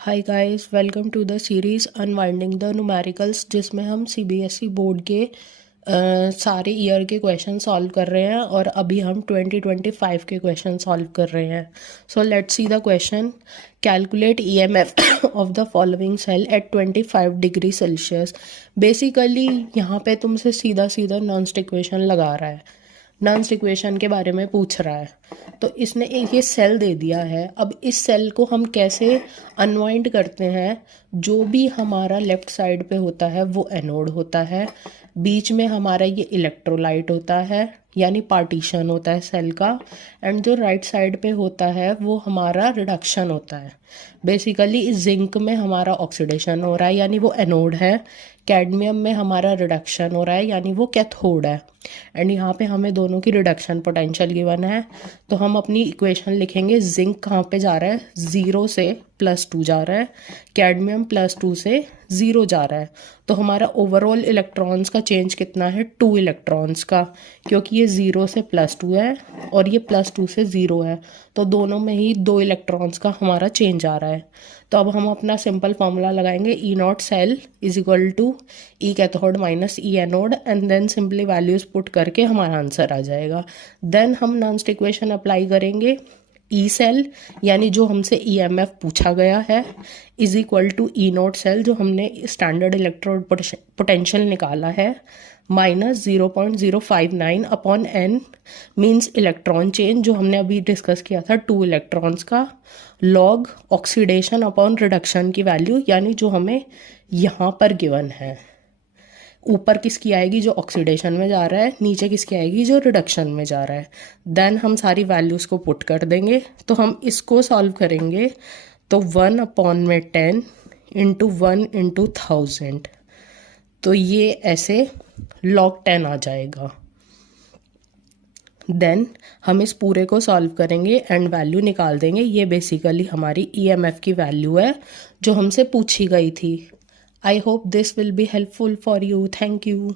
Hi guys, welcome to the series unwinding the numericals, जिसमें हम CBSE board के सारे ईयर के क्वेश्चन सॉल्व कर रहे हैं और अभी हम 2025 के क्वेश्चन सॉल्व कर रहे हैं। So let's see the question. Calculate EMF of the following cell at 25 degree Celsius. Basically यहाँ पे तुमसे सीधा सीधा नॉन स्टिक इक्वेशन लगा रहा है, नॉन स्टिक इक्वेशन के बारे में पूछ रहा है। तो इसने एक ये सेल दे दिया है। अब इस सेल को हम कैसे अनवाइंड करते हैं? जो भी हमारा लेफ्ट साइड पे होता है वो एनोड होता है, बीच में हमारा ये इलेक्ट्रोलाइट होता है यानी पार्टीशन होता है सेल का, एंड जो राइट साइड पे होता है वो हमारा रिडक्शन होता है। बेसिकली इस जिंक में हमारा ऑक्सीडेशन हो रहा है यानी वो एनोड है, कैडमियम में हमारा रिडक्शन हो रहा है यानी वो कैथोड है, एंड यहाँ पे हमें दोनों की रिडक्शन पोटेंशियल गिवन है। तो हम अपनी इक्वेशन लिखेंगे, जिंक कहाँ पे जा रहा है, 0 से +2 जा रहा है, कैडमियम +2 से 0 जा रहा है। तो हमारा ओवरऑल इलेक्ट्रॉन्स का चेंज कितना है, 2 इलेक्ट्रॉन्स का, क्योंकि ये 0 से +2 है और ये +2 से 0 है, तो दोनों में ही 2 इलेक्ट्रॉन्स का हमारा चेंज आ रहा है। तो अब हम अपना सिंपल फॉर्मूला लगाएंगे, E0 cell is equal to E cathode minus E anode, and then simply values put करके हमारा आंसर आ जाएगा। देन हम नॉन स्टिक इक्वेशन अप्लाई करेंगे। ई सेल यानी जो हमसे ईएमएफ पूछा गया है is equal to E0 cell जो हमने स्टैंडर्ड इलेक्ट्रोड पोटेंशियल निकाला है, minus 0.059 upon n means electron change जो हमने अभी डिस्कस किया था 2 इलेक्ट्रॉन्स का, लॉग ऑक्सीडेशन अपॉन रिडक्शन की वैल्यू यानी जो हमें यहाँ पर गिवन है। ऊपर किसकी आएगी, जो ऑक्सीडेशन में जा रहा है, नीचे किसकी आएगी, जो रिडक्शन में जा रहा है। देन हम सारी वैल्यूज़ को पुट कर देंगे। तो हम इसको सॉल्व करेंगे तो 1/10 इंटू 1 इंटू 1000, तो ये ऐसे log 10 आ जाएगा। देन हम इस पूरे को सॉल्व करेंगे एंड वैल्यू निकाल देंगे। ये बेसिकली हमारी ईएमएफ की वैल्यू है जो हमसे पूछी गई थी। I hope this will be helpful for you. Thank you.